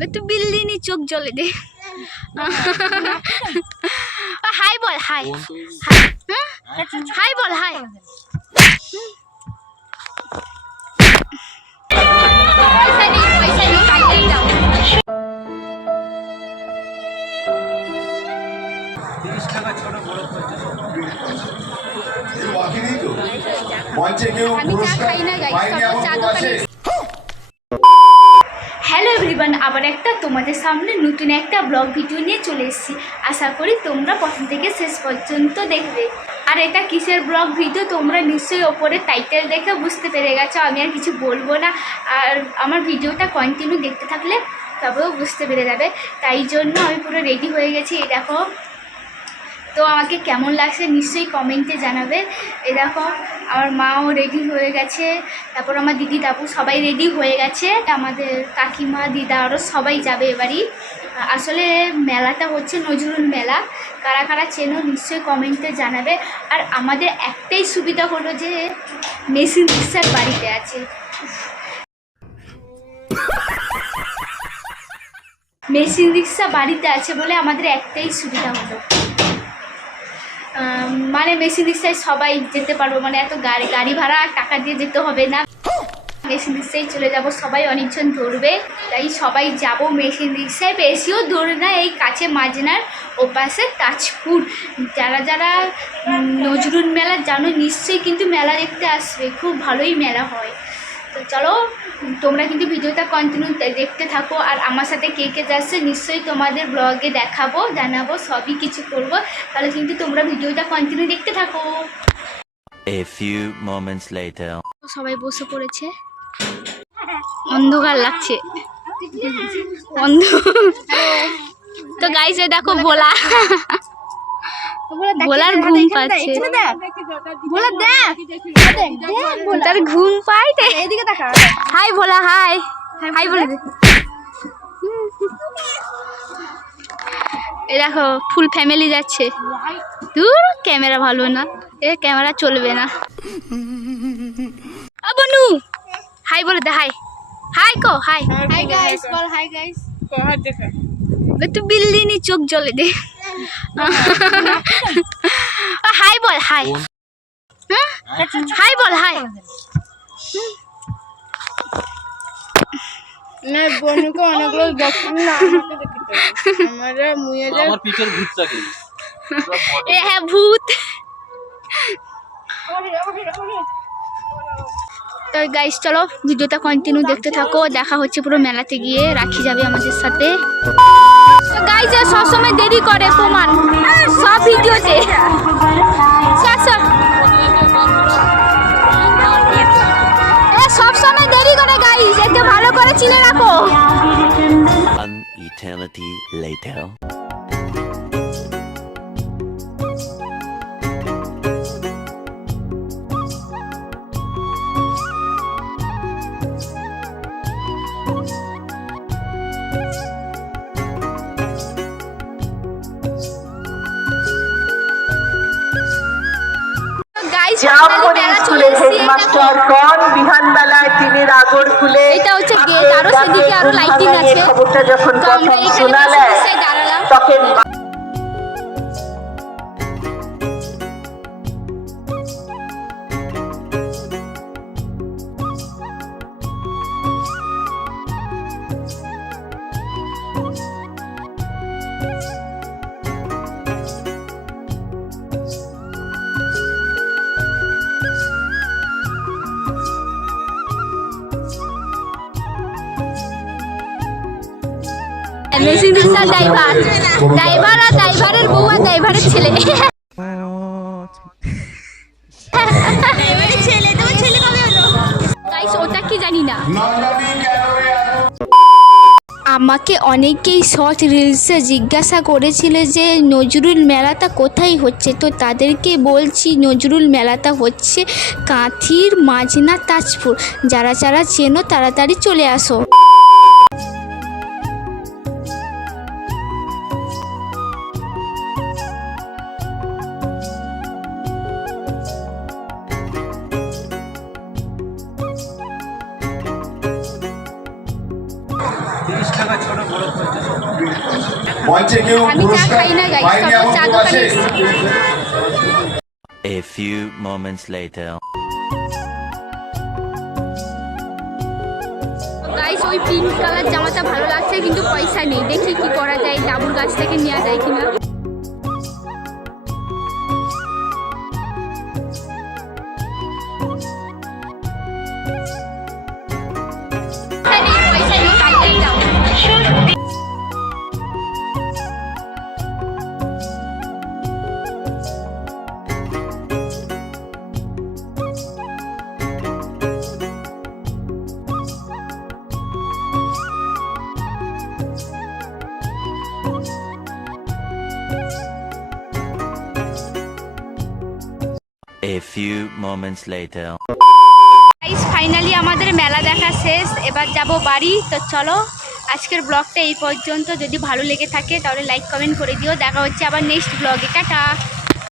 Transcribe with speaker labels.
Speaker 1: একটু বিল্লিনি চোখ জ্বলে দে। হাই বল হাই। হাই। বল হাই। নেই কালকেই যাও
Speaker 2: বাকি নেই তো? মঞ্চে কেউ পুরস্কার
Speaker 1: খাই না guys,
Speaker 2: পায়নি এমন আছে?
Speaker 1: এভরিওয়ান আবার একটা তোমাদের সামনে নতুন একটা ব্লগ ভিডিও নিয়ে চলে এসেছি। আশা করি তোমরা প্রথম থেকে শেষ পর্যন্ত দেখবে। আর এটা কিসের ব্লগ ভিডিও তোমরা নিশ্চয়ই ওপরে টাইটেল দেখে বুঝতে পেরে গেছো, আমি আর কিছু বলব না। আর আমার ভিডিওটা কন্টিনিউ দেখতে থাকলে তবেও বুঝতে পেরে যাবে। তাই জন্য আমি পুরো রেডি হয়ে গেছি। দেখো তো আমাকে কেমন লাগছে নিশ্চয়ই কমেন্টে জানাবে। দেখো, আমার মাও রেডি হয়ে গেছে। তারপর আমার দিদি দাবু সবাই রেডি হয়ে গেছে। আমাদের কাকিমা, দিদা আরও সবাই যাবে এবারই। আসলে মেলাটা হচ্ছে নজরুল মেলা। কারা কারা চেনো নিশ্চয়ই কমেন্টে জানাবে। আর আমাদের একটাই সুবিধা হলো যে মেশিন রিক্সার বাড়িতে আছে। মেশিন রিক্সা বাড়িতে আছে বলে আমাদের একটাই সুবিধা হলো। মানে মেশিন রিক্সায় সবাই যেতে পারব। মানে এত গাড়ি গাড়ি ভাড়া, টাকা দিয়ে যেতে হবে না। মেশিন রিক্সায় চলে যাব, সবাই অনেকজন ধরবে। তাই সবাই যাব মেশিন রিক্সায় বেশিও ধরে না, এই কাছে মাজনার ওপাশে তাজপুর। যারা যারা নজরুল মেলা জানো, নিশ্চয়ই কিন্তু মেলা দেখতে আসবে। খুব ভালোই মেলা হয়। তো চলো তোমরা কিন্তু ভিডিওটা কন্টিনিউ দেখতে থাকো আর আমার সাথে কে কে যাচ্ছে নিশ্চয়ই তোমাদের ব্লগে দেখাবো জানাব সবই কিছু করব। তাহলে কিন্তু তোমরা ভিডিওটা কন্টিনিউ দেখতে থাকো।
Speaker 3: A few moments later.
Speaker 1: সবাই বসে পড়েছে। অন্ধকার লাগছে। অন্ধ তো গাইছে দেখো ভোলা। ঘুম পাচ্ছে। তার ঘুম পায় হাই ভোলা হাই। হাই বলে এ দেখো ফুল ফ্যামিলি যাচ্ছে। দূর ক্যামেরা ভালো না। এ ক্যামেরা চলবে না। আ বনু হাই বলে দে হাই। হাই কো হাই। হাই গাইস বল হাই গাইস একটু বিল্লিনি চোখ জ্বলে দে। হাই বল হাই। হাই বল হাই।
Speaker 4: না বনুকে অনেকগুলো দেখুন না আমরা মুয়ে যা
Speaker 5: আমার পিছের ভূতটাকে
Speaker 1: এ হ্যাঁ ভূত। তো গাইস চলো ভিডিওটা কন্টিনিউ দেখতে থাকো। দেখা হচ্ছে পুরো মেলাতে গিয়ে। রাখি যাবে আমাদের সাথে। সবসময় করে প্রমাণ সব ভিডিওতে দেরি করে গাইজ একে ভালো করে চিনে রাখো।
Speaker 3: Eternity later.
Speaker 6: জামপুরি স্কুলের হেডমাস্টার কোন বিহানবেলায় টিনের আগর খুলে
Speaker 1: এটা হচ্ছে গেট, আরও সেদিকে
Speaker 6: আরও লাইটিং
Speaker 1: আছে।
Speaker 6: খবরটা যখন প্রথম শোনালেন তখন
Speaker 1: মেশিন রিক্সার ড্রাইভার। ড্রাইভার আর ড্রাইভারের বউ আর ড্রাইভারের ছেলে। ওটা কি জানি না। আমাকে অনেকেই শর্ট রিলসে জিজ্ঞাসা করেছিল যে নজরুল মেলাটা কোথায় হচ্ছে? তো তাদেরকে বলছি নজরুল মেলাটা হচ্ছে কাঁথির মাঝনা তাজপুর। যারা যারা চেনো তাড়াতাড়ি চলে আসো।
Speaker 2: মঞ্চে কেউ পুরস্কার
Speaker 1: খাই না গাইস
Speaker 2: পায়নি এমন কেউ আছে
Speaker 3: A few moments later.
Speaker 1: Guys ওই পিঙ্ক কালার জামাটা ভালো লাগছে কিন্তু পয়সা নেই। দেখি কি করা যায় ডাবুর গাছ থেকে নেওয়া যায় কিনা।
Speaker 3: A few moments later.
Speaker 1: Guys finally আমাদের মেলা দেখা শেষ। এবার যাব বাড়ি। তো চলো, আজকের ব্লগটা এই পর্যন্ত। যদি ভালো লেগে থাকে, তাহলে লাইক কমেন্ট করে দিও। দেখা হচ্ছে আবার নেক্সট ব্লগে টাটা!